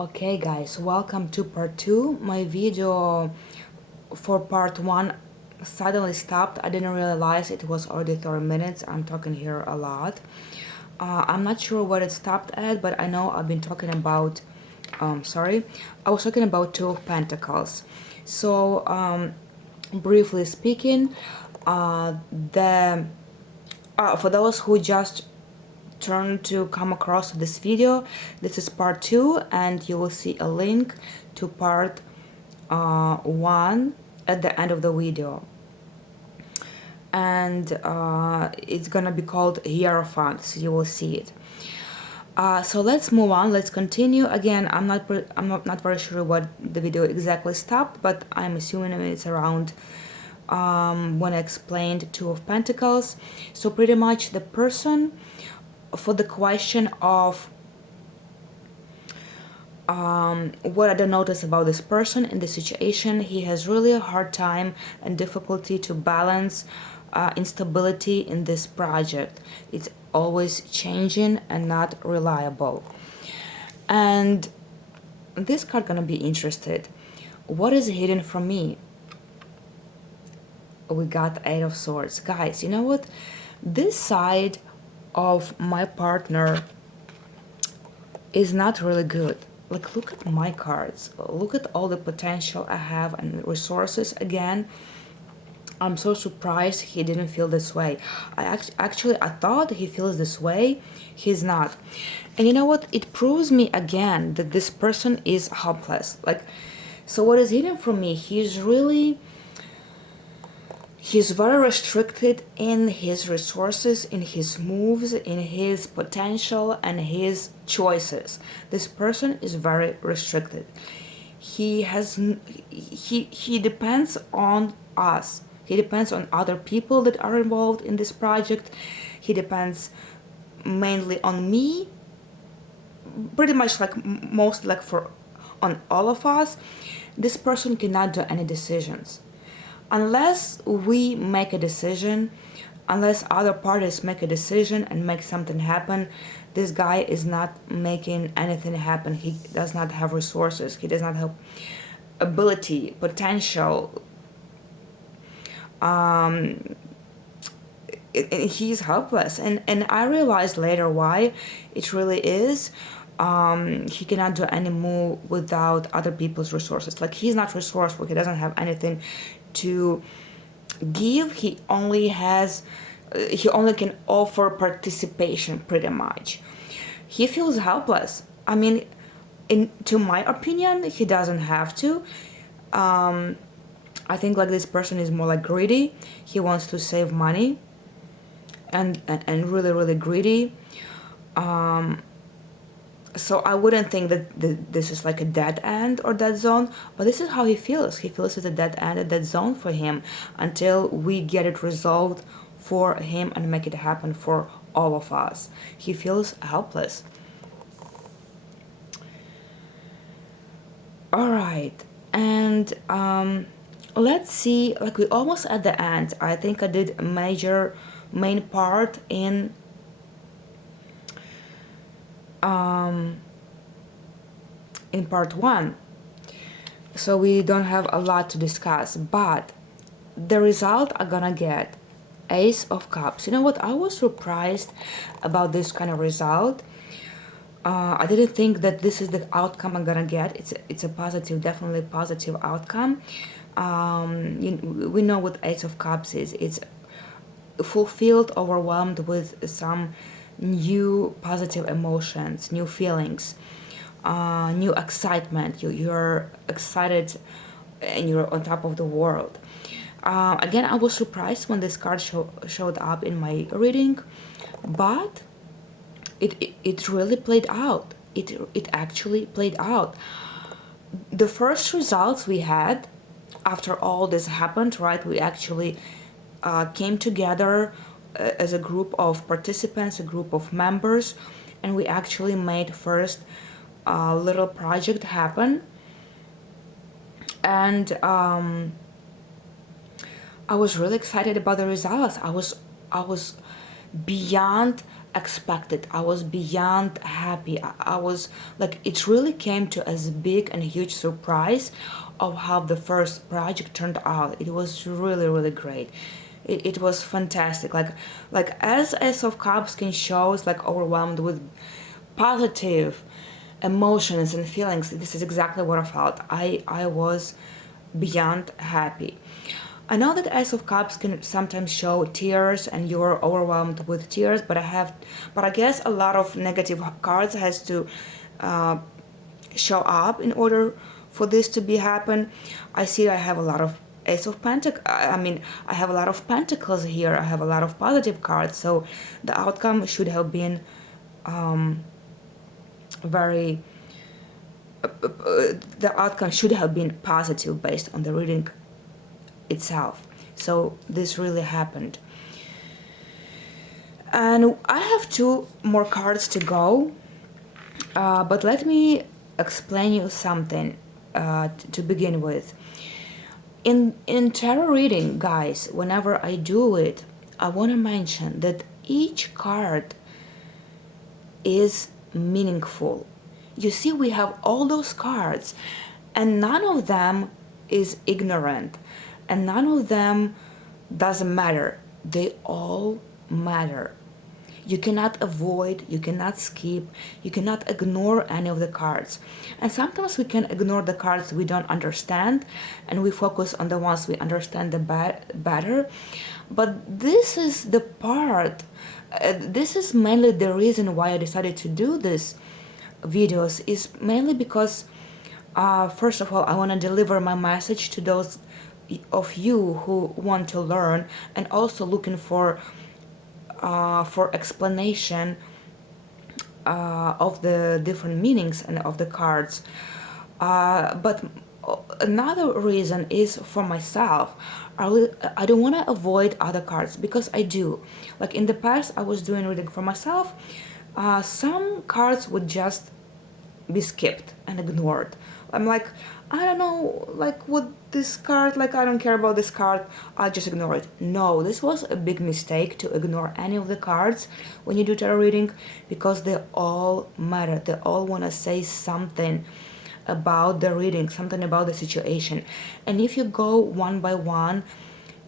Okay guys, welcome to part 2. My video for part 1 suddenly stopped. I didn't realize it was already 30 minutes. I'm talking here a lot. I'm not sure what it stopped at, but I know I've been talking about, I was talking about Two of Pentacles. So, briefly speaking, the for those who just turn to come across this video, this is part 2 and you will see a link to part 1 at the end of the video, and it's gonna be called Hierophant, so you will see it. So let's move on, let's continue. Again, I'm not very sure what the video exactly stopped, but I'm assuming it's around when I explained Two of Pentacles. So pretty much the person, for the question of what I don't notice about this person in this situation, he has really a hard time and difficulty to balance instability in this project. It's always changing and not reliable. And this card gonna be interested. What is hidden from me? We got Eight of Swords. Guys, you know what? This side of my partner is not really good. Like, look at my cards, look at all the potential I have and resources. Again, I'm so surprised he didn't feel this way. I thought he feels this way. He's not. And you know what, it proves me again that this person is helpless. Like, so what is hidden from me? He's very restricted in his resources, in his moves, in his potential and his choices. This person is very restricted. He depends on us. He depends on other people that are involved in this project. He depends mainly on me, pretty much like most like on all of us. This person cannot do any decisions. Unless we make a decision, unless other parties make a decision and make something happen, this guy is not making anything happen. He does not have resources. He does not have ability, potential. He's helpless. And I realized later why it really is. He cannot do any move without other people's resources. Like, he's not resourceful. He doesn't have anything to give. He only can offer participation, pretty much. He feels helpless. I mean, to my opinion, he doesn't have to. I think like this person is more like greedy. He wants to save money and really greedy. So I wouldn't think that this is like a dead end or dead zone, but this is how he feels. He feels it's a dead end, a dead zone for him, until we get it resolved for him and make it happen for all of us. He feels helpless. All right, and let's see, like, we almost at the end. I think I did a main part in part 1, so we don't have a lot to discuss, but the result I'm gonna get Ace of Cups. You know what, I was surprised about this kind of result. I didn't think that this is the outcome I'm gonna get. It's a positive, definitely positive outcome. We know what Ace of Cups is. It's fulfilled, overwhelmed with some new positive emotions, new feelings, new excitement. You're excited and you're on top of the world. Again, I was surprised when this card showed up in my reading, but it really played out. It actually played out. The first results we had after all this happened, right? We actually came together as a group of participants, a group of members, and we actually made first a little project happen. And I was really excited about the results. I was beyond expected. I was beyond happy. I was like, it really came to as big and huge surprise of how the first project turned out. It was really, really great. It was fantastic. Like as Ace of Cups can show us like overwhelmed with positive emotions and feelings. This is exactly what I felt. I was beyond happy. I know that Ace of Cups can sometimes show tears and you're overwhelmed with tears, but I guess a lot of negative cards has to show up in order for this to be happen. I see I have a lot of Ace of Pentacles. I mean, I have a lot of Pentacles here. I have a lot of positive cards, so the outcome should have been very. The outcome should have been positive based on the reading itself. So this really happened. And I have 2 more cards to go, but let me explain you something to begin with. In tarot reading, guys, whenever I do it, I want to mention that each card is meaningful. You see, we have all those cards, and none of them is ignorant, and none of them doesn't matter. They all matter. You cannot avoid, you cannot skip, you cannot ignore any of the cards. And sometimes we can ignore the cards we don't understand, and we focus on the ones we understand better. But this is the part, this is mainly the reason why I decided to do this videos, is mainly because first of all, I want to deliver my message to those of you who want to learn and also looking for explanation of the different meanings and of the cards. But another reason is for myself. I don't want to avoid other cards, because I do. Like in the past, I was doing reading for myself. Some cards would just be skipped and ignored. I'm like, I don't know, like what this card, like I don't care about this card, I'll just ignore it. No, this was a big mistake to ignore any of the cards when you do tarot reading, because they all matter. They all want to say something about the reading, something about the situation. And if you go one by one,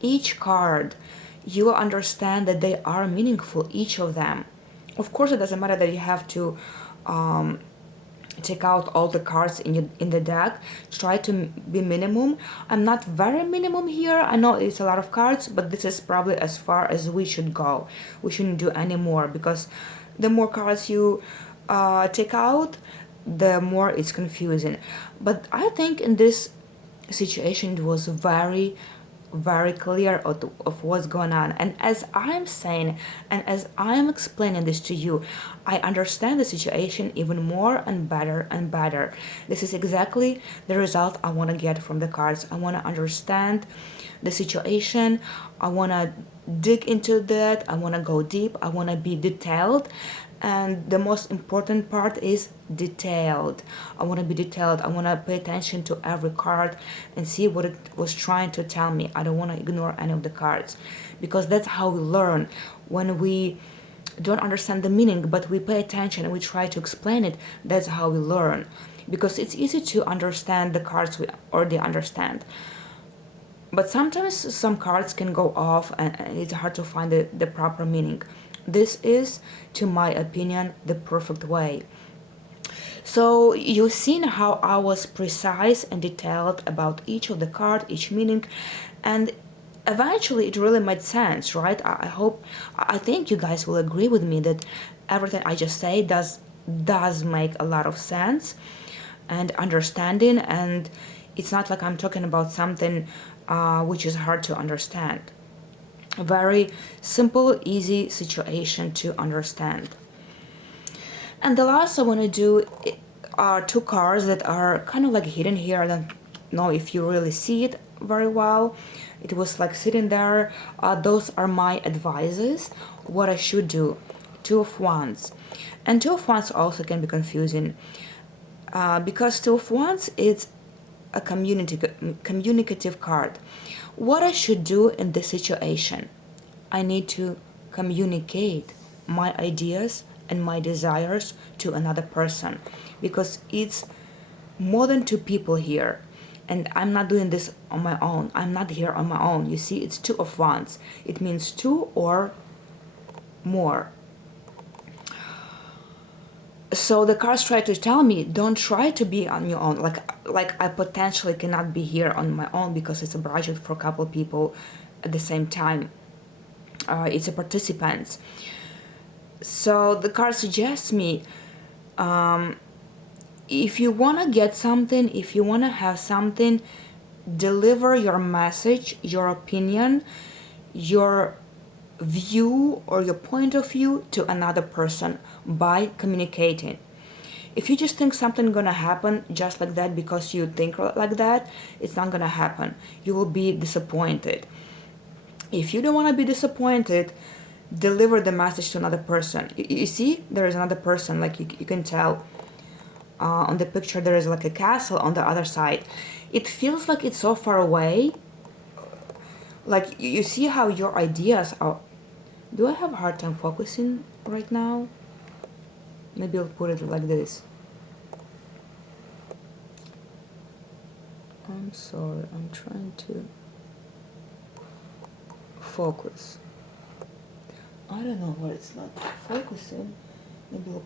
each card, you will understand that they are meaningful, each of them. Of course, it doesn't matter that you have to take out all the cards in the deck. Try to be minimum. I'm not very minimum here. I know it's a lot of cards, but this is probably as far as we should go. We shouldn't do any more, because the more cards you take out, the more it's confusing. But I think in this situation it was very clear of what's going on. And as I'm saying and as I'm explaining this to you, I understand the situation even more and better and better. This is exactly the result I want to get from the cards. I want to understand the situation. I want to dig into that. I want to go deep. I want to be detailed. And the most important part is detailed. I want to be detailed. I want to pay attention to every card and see what it was trying to tell me. I don't want to ignore any of the cards, because that's how we learn. When we don't understand the meaning, but we pay attention and we try to explain it, that's how we learn. Because it's easy to understand the cards we already understand. But sometimes some cards can go off and it's hard to find the proper meaning. This is, to my opinion, the perfect way. So you've seen how I was precise and detailed about each of the card, each meaning, and eventually it really made sense, right? I think you guys will agree with me that everything I just say does make a lot of sense and understanding, and it's not like I'm talking about something which is hard to understand. A very simple, easy situation to understand. And the last I want to do are 2 cards that are kind of like hidden here. I don't know if you really see it very well. It was like sitting there. Those are my advices, what I should do. 2 of Wands. And 2 of Wands also can be confusing, because 2 of Wands is a communicative card. What I should do in this situation? I need to communicate my ideas and my desires to another person, because it's more than two people here, and I'm not doing this on my own. I'm not here on my own. You see, it's two of wands. It means two or more. So the cards try to tell me, don't try to be on your own. Like I potentially cannot be here on my own because it's a project for a couple of people at the same time. It's a participants. So the card suggests me, if you want to get something, if you want to have something, deliver your message, your opinion, your view or your point of view to another person by communicating. If you just think something gonna happen just like that because you think like that, it's not gonna happen. You will be disappointed. If you don't want to be disappointed, deliver the message to another person. You see, there is another person, like you can tell on the picture there is like a castle on the other side. It feels like it's so far away. Like you see how your ideas are. Do I have a hard time focusing right now? Maybe I'll put it like this. I'm sorry, I'm trying to focus. I don't know why it's not focusing. Maybe I'll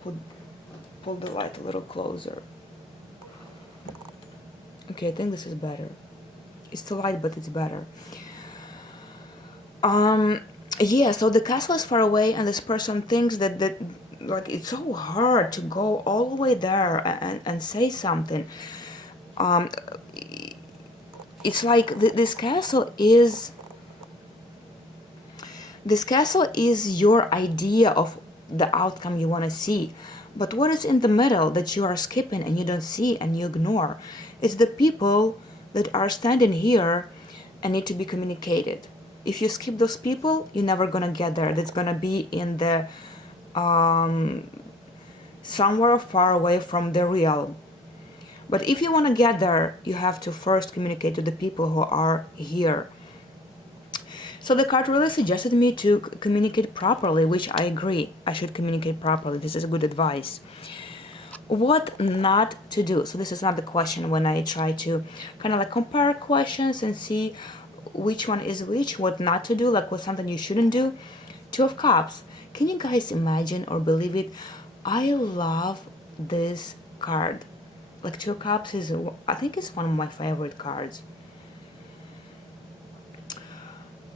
pull the light a little closer. Okay, I think this is better. It's too light, but it's better. Yeah, so the castle is far away, and this person thinks that like it's so hard to go all the way there and say something. It's like this castle is your idea of the outcome you want to see. But what is in the middle that you are skipping and you don't see and you ignore? It's the people that are standing here and need to be communicated. If you skip those people, you're never gonna get there. That's gonna be in the somewhere far away from the real. But if you want to get there, you have to first communicate to the people who are here. So the card really suggested me to communicate properly, which I agree. I should communicate properly. This is good advice. What not to do? So this is not the question when I try to kind of like compare questions and see which one is which, what not to do, like what's something you shouldn't do. Two of Cups. Can you guys imagine or believe it? I love this card. Like Two of Cups is, I think it's one of my favorite cards.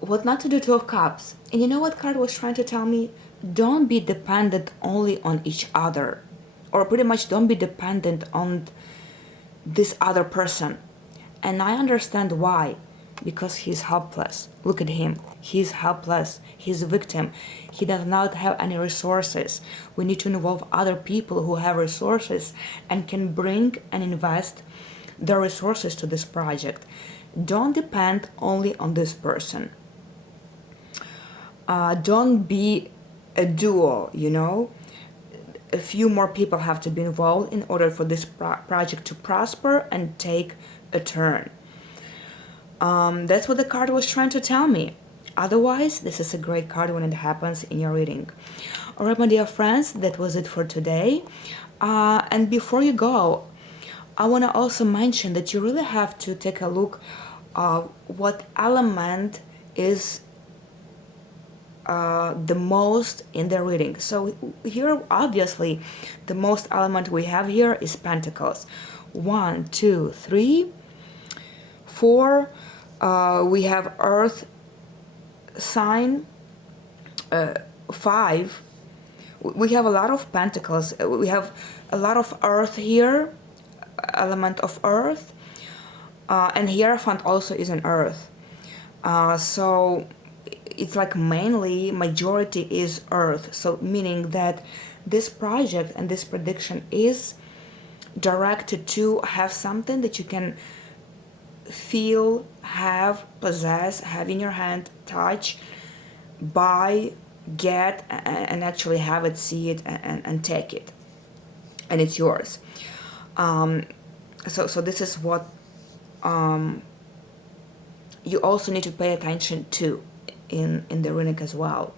What not to do, Two of Cups. And you know what card was trying to tell me? Don't be dependent only on each other. Or pretty much don't be dependent on this other person. And I understand why. Because he's helpless. Look at him. He's helpless. He's a victim. He does not have any resources. We need to involve other people who have resources and can bring and invest their resources to this project. Don't depend only on this person. Don't be a duo, you know? A few more people have to be involved in order for this project to prosper and take a turn. That's what the card was trying to tell me. Otherwise, this is a great card when it happens in your reading. Alright, my dear friends, that was it for today. And before you go, I want to also mention that you really have to take a look at what element is the most in the reading. So here, obviously, the most element we have here is Pentacles. 1, 2, 3, 4. We have Earth sign. 5. We have a lot of Pentacles. We have a lot of Earth here, element of Earth, and Hierophant also is an Earth. So it's like mainly majority is Earth. So meaning that this project and this prediction is directed to have something that you can feel, have, possess, have in your hand, touch, buy, get, and actually have it, see it, and take it. And it's yours. So this is what you also need to pay attention to in the reading as well.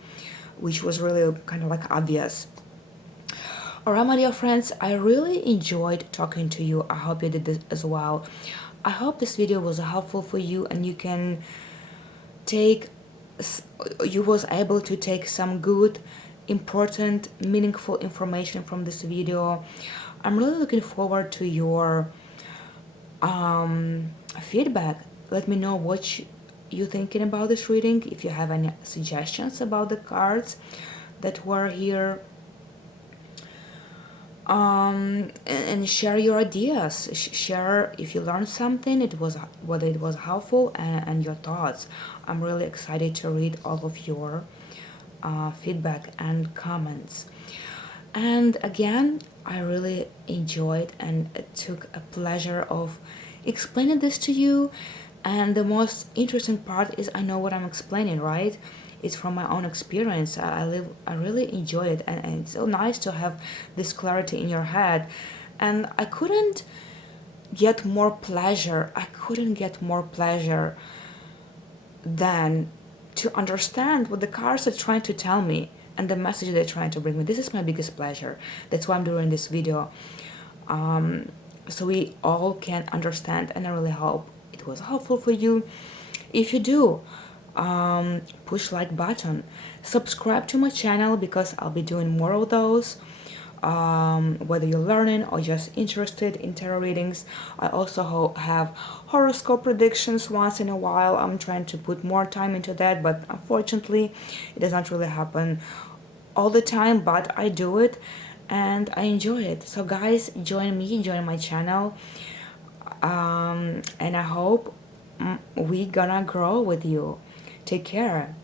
which was really kind of like obvious. Alright, my dear friends, I really enjoyed talking to you. I hope you did this as well. I hope this video was helpful for you and take you was able to take some good, important, meaningful information from this video. I'm really looking forward to your feedback. Let me know what you're thinking about this reading. If you have any suggestions about the cards that were here, and share your ideas. Share if you learned something, whether it was helpful, and your thoughts. I'm really excited to read all of your feedback and comments. And again, I really enjoyed and took a pleasure of explaining this to you. And the most interesting part is I know what I'm explaining, right? It's from my own experience. I really enjoy it, and it's so nice to have this clarity in your head. And I couldn't get more pleasure. Than to understand what the cards are trying to tell me and the message they're trying to bring me. This is my biggest pleasure. That's why I'm doing this video. So we all can understand, and I really hope it was helpful for you. If you do, push like button, subscribe to my channel, because I'll be doing more of those, whether you're learning or just interested in tarot readings. I also have horoscope predictions once in a while. I'm trying to put more time into that, but unfortunately it does not really happen all the time, but I do it and I enjoy it. So guys, join my channel, and I hope we gonna grow with you. Take care.